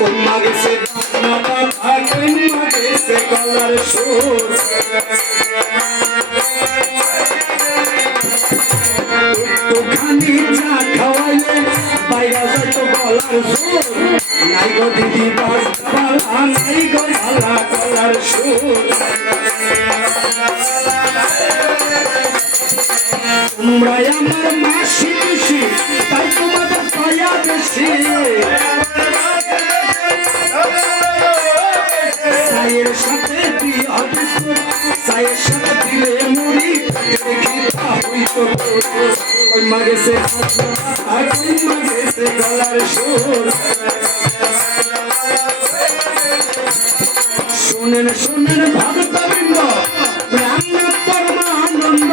কোন মাগেছে না বাবা কোন মাগেছে গলার সুর একটুখানি চা খাওয়াইলে বাইরা যত গলার সুর নাই গো দিদি বালা নাই গো ভালা গলার সুর তোমরাই আমার মাসি খুশি তাই তোমাদের পায়া বেশি সাইয়ের সাথে দিয়া বিস্কুট সাইয়ের সাথে দিলে মুড়ি দেখি হইতো ওই মাগেছে আর ওই মাগেছে গলার সুর শোনেন শোনেন ভক্তবৃন্দ রান্না পরমানন্দ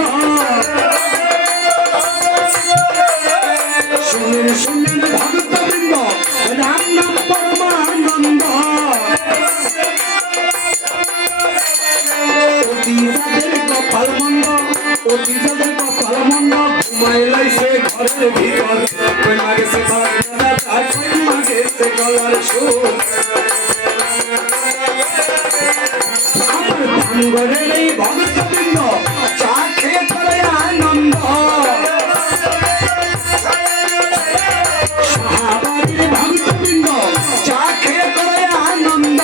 শোনেন শোনেন ভক্তবৃন্দ রান্না পরমানন্দ অতীতের কপাল মন্দ অতীতের কপাল মন্দ ঘুমাই লাইছে ঘরের ভিতর ওই মাগেছে ওই মাগেছে গলার সুর ভাঙ্গরের এই ভক্তবৃন্দ চা খেয়ে করে আনন্দ শাহবাগের ভক্তবৃন্দ চা খেয়ে করে আনন্দ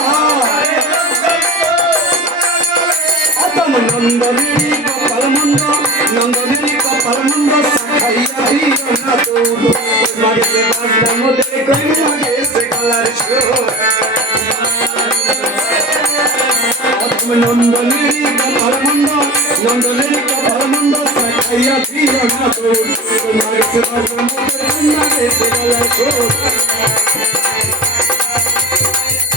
নন্দনেরই কপাল মন্দ নন্দনেরই কপাল মন্দ খাইয়া দিও না তো মাগেছে বাজনা মধ্যে কই মাগেছে গলার সুর নন্দনেরই কপাল মন্দ নন্দনেরই কপাল মন্দ খাইয়া দিও না তো মাগেছে বাজনা